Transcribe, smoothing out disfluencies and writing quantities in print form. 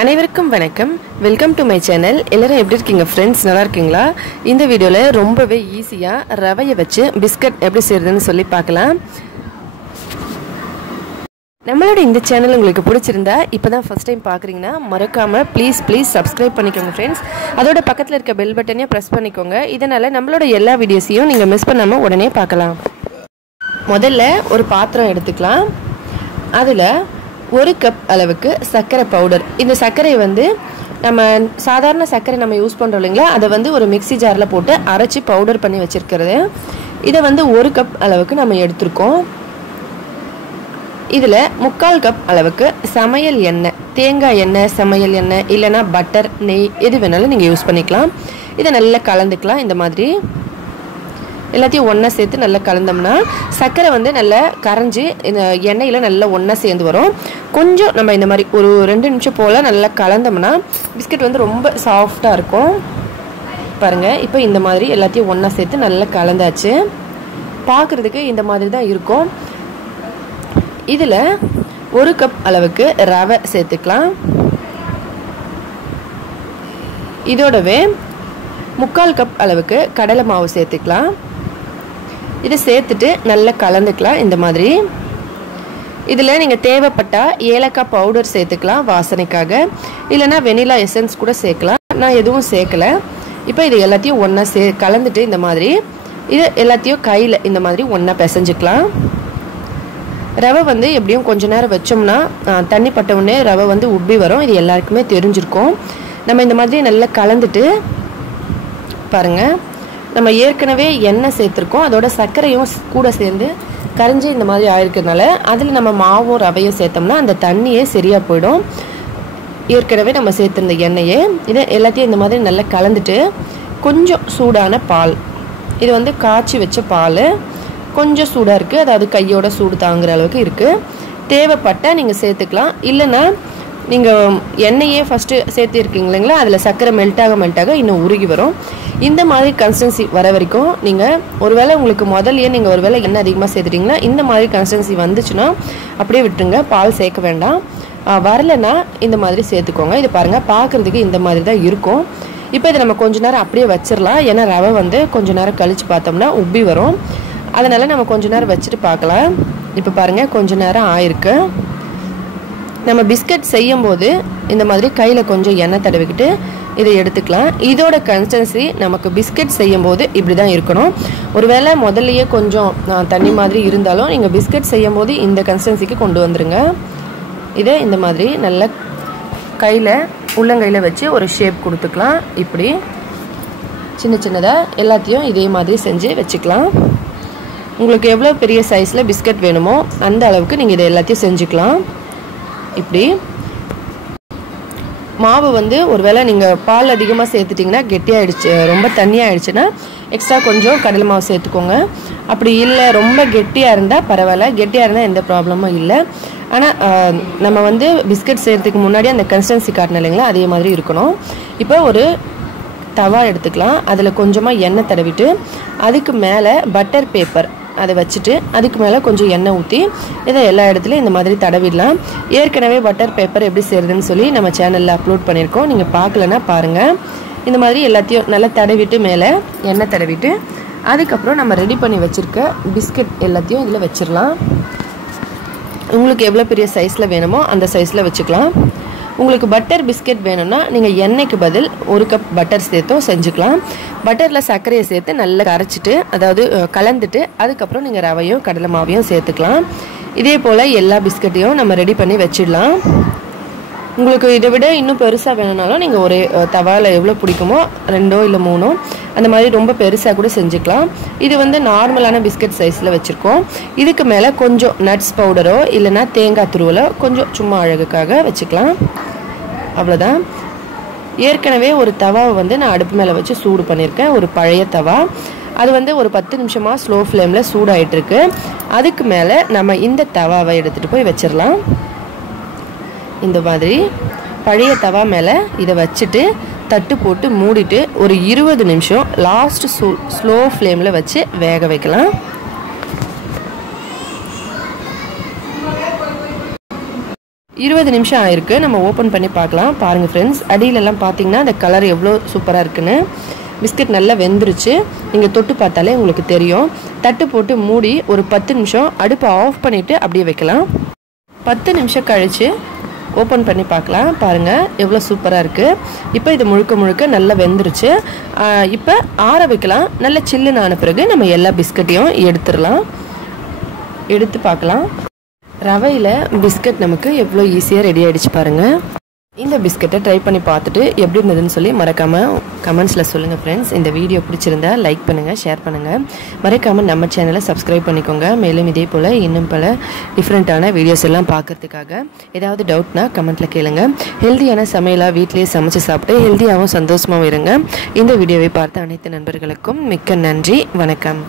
அனைவருக்கும் வணக்கம். Welcome to my channel. எல்லாரும் எப்படி இருக்கீங்க ஃப்ரெண்ட்ஸ்? நல்லா இருக்கீங்களா? இந்த வீடியோவில் ரொம்பவே ஈஸியாக ரவையை வச்சு பிஸ்கட் எப்படி செய்கிறதுன்னு சொல்லி பார்க்கலாம். நம்மளோட இந்த சேனல் உங்களுக்கு பிடிச்சிருந்தா இப்போ தான் ஃபஸ்ட் டைம் பார்க்குறீங்கன்னா மறக்காமல் ப்ளீஸ் சப்ஸ்கிரைப் பண்ணிக்கோங்க ஃப்ரெண்ட்ஸ். அதோட பக்கத்தில் இருக்க பெல் பட்டனையும் ப்ரெஸ் பண்ணிக்கோங்க. இதனால் நம்மளோட எல்லா வீடியோஸையும் நீங்கள் மிஸ் பண்ணாமல் உடனே பார்க்கலாம். முதல்ல ஒரு பாத்திரம் எடுத்துக்கலாம். அதில் 1 கப் அளவுக்கு சர்க்கரை பவுடர். இந்த சர்க்கரை வந்து நம்ம சாதாரண சர்க்கரை நம்ம யூஸ் பண்ணுறோம் இல்லைங்களா, அதை வந்து ஒரு மிக்சி ஜாரில் போட்டு அரைச்சி பவுடர் பண்ணி வச்சுருக்கிறது. இதை வந்து 1 கப் அளவுக்கு நம்ம எடுத்துருக்கோம். இதில் 3/4 கப் அளவுக்கு சமையல் எண்ணெய், தேங்காய் எண்ணெய், சமையல் எண்ணெய் இல்லைனா பட்டர், நெய் எது வேணாலும் நீங்கள் யூஸ் பண்ணிக்கலாம். இதை நல்லா கலந்துக்கலாம். இந்த மாதிரி எல்லாத்தையும் ஒன்றா சேர்த்து நல்லா கலந்தோம்னா சர்க்கரை வந்து நல்லா கரைஞ்சி இந்த எண்ணெயில் நல்லா ஒன்றா சேர்ந்து வரும். கொஞ்சம் நம்ம இந்த மாதிரி ஒரு 2 நிமிஷம் போல் நல்லா கலந்தோம்னா பிஸ்கட் வந்து ரொம்ப சாஃப்டாக இருக்கும். பாருங்கள், இப்போ இந்த மாதிரி எல்லாத்தையும் ஒன்றா சேர்த்து நல்லா கலந்தாச்சு. பார்க்குறதுக்கு இந்த மாதிரி தான் இருக்கும். இதில் 1 கப் அளவுக்கு ரவை சேர்த்துக்கலாம். இதோடவே 3/4 கப் அளவுக்கு கடலை மாவு சேர்த்துக்கலாம். இதை சேர்த்துட்டு நல்லா கலந்துக்கலாம். இந்த மாதிரி இதில் நீங்கள் தேவைப்பட்டால் ஏலக்காய் பவுடர் சேர்த்துக்கலாம் வாசனைக்காக, இல்லைனா வெனிலா எசன்ஸ் கூட சேர்க்கலாம். நான் எதுவும் சேர்க்கலை. இப்போ இது எல்லாத்தையும் ஒன்றா கலந்துட்டு இந்த மாதிரி இது எல்லாத்தையும் கையில் இந்த மாதிரி ஒன்றா பிசைஞ்சிக்கலாம். ரவை வந்து எப்படியும் கொஞ்ச நேரம் வச்சோம்னா தண்ணி பட்டவுடனே ரவை வந்து உப்பி வரும். இது எல்லாருக்குமே தெரிஞ்சிருக்கும். நம்ம இந்த மாதிரி நல்லா கலந்துட்டு பாருங்கள், நம்ம ஏற்கனவே எண்ணெய் சேர்த்துருக்கோம், அதோட சர்க்கரையும் கூட சேர்ந்து கரைஞ்சி இந்த மாதிரி ஆயிருக்கிறதுனால அதில் நம்ம மாவும் ரவையும் சேர்த்தோம்னா அந்த தண்ணியே சரியாக போயிடும். ஏற்கனவே நம்ம சேர்த்துருந்த எண்ணெயே இதை எல்லாத்தையும் இந்த மாதிரி நல்லா கலந்துட்டு கொஞ்சம் சூடான பால், இது வந்து காய்ச்சி வச்ச பால், கொஞ்சம் சூடாக இருக்குது, அதாவது கையோட சூடு தாங்குற அளவுக்கு இருக்குது. தேவைப்பட்டால் நீங்கள் சேர்த்துக்கலாம். இல்லைன்னா நீங்கள் எண்ணெயே ஃபஸ்ட்டு சேர்த்துருக்கீங்க இல்லைங்களா, அதில் சர்க்கரை மெல்ட் ஆக இன்னும் உருகி வரும். இந்த மாதிரி கன்சிஸ்டன்சி வர வரைக்கும் நீங்கள் ஒருவேளை உங்களுக்கு முதல்லையே நீங்கள் ஒருவேளை எண்ணெய் அதிகமாக சேர்த்துட்டிங்கன்னா இந்த மாதிரி கன்சிஸ்டன்சி வந்துச்சுன்னா அப்படியே விட்டுருங்க, பால் சேர்க்க வேண்டாம். வரலைன்னா இந்த மாதிரி சேர்த்துக்கோங்க. இது பாருங்கள், பார்க்குறதுக்கு இந்த மாதிரி தான் இருக்கும். இப்போ இதை நம்ம கொஞ்ச நேரம் அப்படியே வச்சிடலாம். ஏன்னா ரவை வந்து கொஞ்ச நேரம் கழித்து பார்த்தோம்னா உப்பி வரும். அதனால் நம்ம கொஞ்ச நேரம் வச்சுட்டு பார்க்கலாம். இப்போ பாருங்கள், கொஞ்ச நேரம் ஆயிருக்கு. நம்ம பிஸ்கட் செய்யும் போது இந்த மாதிரி கையில் கொஞ்சம் எண்ணெய் தடவிக்கிட்டு இதை எடுத்துக்கலாம். இதோட கன்சிஸ்டன்சி நமக்கு பிஸ்கட் செய்யும் போது இப்படி தான் இருக்கணும். ஒருவேளை முதல்லையே கொஞ்சம் தண்ணி மாதிரி இருந்தாலும் நீங்கள் பிஸ்கட் செய்யும் போது இந்த கன்சிஸ்டன்சிக்கு கொண்டு வந்துடுங்க. இதை இந்த மாதிரி நல்லா கையில் உள்ளங்கையில் வச்சு ஒரு ஷேப் கொடுத்துக்கலாம். இப்படி சின்னதாக எல்லாத்தையும் இதே மாதிரி செஞ்சு வச்சுக்கலாம். உங்களுக்கு எவ்வளோ பெரிய சைஸில் பிஸ்கட் வேணுமோ அந்த அளவுக்கு நீங்கள் இதை எல்லாத்தையும் செஞ்சுக்கலாம். இப்படி மாவு வந்து ஒருவேளை நீங்கள் பால் அதிகமாக சேர்த்துட்டிங்கன்னா கெட்டியாகிடுச்சு, ரொம்ப தண்ணியாக ஆகிடுச்சுன்னா எக்ஸ்ட்ரா கொஞ்சம் கடலை மாவு சேர்த்துக்கோங்க. அப்படி இல்லை ரொம்ப கெட்டியாக இருந்தால் பரவாயில்ல, கெட்டியாக இருந்தால் எந்த ப்ராப்ளமும் இல்லை. ஆனால் நம்ம வந்து பிஸ்கட் செய்கிறதுக்கு முன்னாடி அந்த கன்சிஸ்டன்சி காட்டணும் இல்லைங்களா, அதே மாதிரி இருக்கணும். இப்போ ஒரு தவா எடுத்துக்கலாம். அதில் கொஞ்சமாக எண்ணெய் தடவிட்டு அதுக்கு மேலே பட்டர் பேப்பர் அதை வச்சுட்டு அதுக்கு மேலே கொஞ்சம் எண்ணெய் ஊற்றி இதை எல்லா இடத்துலையும் இந்த மாதிரி தடவிடலாம். ஏற்கனவே பட்டர் பேப்பர் எப்படி செய்கிறதுன்னு சொல்லி நம்ம சேனலில் அப்லோட் பண்ணியிருக்கோம். நீங்கள் பார்க்கலன்னா பாருங்கள். இந்த மாதிரி எல்லாத்தையும் நல்லா தடவிட்டு மேலே எண்ணெய் தடவிட்டு அதுக்கப்புறம் நம்ம ரெடி பண்ணி வச்சுருக்க பிஸ்கட் எல்லாத்தையும் இதில் வச்சிடலாம். உங்களுக்கு எவ்வளோ பெரிய சைஸில் வேணுமோ அந்த சைஸில் வச்சுக்கலாம். உங்களுக்கு பட்டர் பிஸ்கட் வேணும்னா நீங்கள் எண்ணெய்க்கு பதில் 1 கப் பட்டர் சேர்த்தும் செஞ்சுக்கலாம். பட்டரில் சர்க்கரையை சேர்த்து நல்லா கரைச்சிட்டு அதாவது கலந்துட்டு அதுக்கப்புறம் நீங்கள் ரவையும் கடலை மாவையும் சேர்த்துக்கலாம். இதே போல் எல்லா பிஸ்கட்டையும் நம்ம ரெடி பண்ணி வச்சிடலாம். உங்களுக்கு இதை விட இன்னும் பெருசாக வேணும்னாலும் நீங்கள் ஒரு தவாவில் எவ்வளோ பிடிக்குமோ 2 இல்லை 3 அந்த மாதிரி ரொம்ப பெருசாக கூட செஞ்சுக்கலாம். இது வந்து நார்மலான பிஸ்கட் சைஸில் வச்சுருக்கோம். இதுக்கு மேலே கொஞ்சம் நட்ஸ் பவுடரோ இல்லைனா தேங்காய் துருவலோ கொஞ்சம் சும்மா அழகுக்காக வச்சுக்கலாம். அவ்வளோதான். ஏற்கனவே ஒரு தவாவை வந்து நான் அடுப்பு மேலே வச்சு சூடு பண்ணியிருக்கேன், ஒரு பழைய தவா. அது வந்து ஒரு 10 நிமிஷமாக ஸ்லோ ஃப்ளேமில் சூடாயிட்டிருக்கு. அதுக்கு மேலே நம்ம இந்த தவாவை எடுத்துகிட்டு போய் வச்சிடலாம். இந்த மாதிரி பழைய தவா மேலே இதை வச்சுட்டு தட்டு போட்டு மூடிட்டு ஒரு 20 நிமிஷம் லாஸ்ட் ஸ்லோ ஃப்ளேமில் வச்சு வேக வைக்கலாம். 20 நிமிஷம் ஆயிருக்கு. நம்ம ஓப்பன் பண்ணி பார்க்கலாம். பாருங்கள் ஃப்ரெண்ட்ஸ், அடியிலெல்லாம் பார்த்தீங்கன்னா அந்த கலர் எவ்வளோ சூப்பராக இருக்குன்னு. பிஸ்கட் நல்லா வெந்துருச்சு. நீங்கள் தொட்டு பார்த்தாலே உங்களுக்கு தெரியும். தட்டு போட்டு மூடி ஒரு 10 நிமிஷம் அடுப்பை ஆஃப் பண்ணிவிட்டு அப்படியே வைக்கலாம். 10 நிமிஷம் கழித்து ஓப்பன் பண்ணி பார்க்கலாம். பாருங்கள் எவ்வளோ சூப்பராக இருக்குது. இப்போ இது முழுக்க முழுக்க நல்லா வெந்துருச்சு. இப்போ ஆற வைக்கலாம். நல்ல சில்லுன்னு ஆன பிறகு நம்ம எல்லா பிஸ்கட்டையும் எடுத்துடலாம். எடுத்து பார்க்கலாம். ரவையில் பிஸ்கட் நமக்கு எவ்வளோ ஈஸியாக ரெடி ஆகிடுச்சு பாருங்கள். இந்த பிஸ்கட்டை ட்ரை பண்ணி பார்த்துட்டு எப்படி இருந்ததுன்னு சொல்லி மறக்காமல் கமெண்ட்ஸில் சொல்லுங்கள் ஃப்ரெண்ட்ஸ். இந்த வீடியோ பிடிச்சிருந்தா லைக் பண்ணுங்கள், ஷேர் பண்ணுங்கள். மறக்காமல் நம்ம சேனலை சப்ஸ்கிரைப் பண்ணிக்கோங்க. மேலும் இதே போல் இன்னும் பல டிஃப்ரெண்ட்டான வீடியோஸ் எல்லாம் பார்க்குறதுக்காக ஏதாவது டவுட்னா கமெண்ட்டில் கேளுங்க. ஹெல்த்தியான சமையலாக வீட்டிலேயே சமைச்சு சாப்பிட்டு ஹெல்த்தியாகவும் சந்தோஷமாகவும் இருங்க. இந்த வீடியோவை பார்த்த அனைத்து நண்பர்களுக்கும் மிக்க நன்றி. வணக்கம்.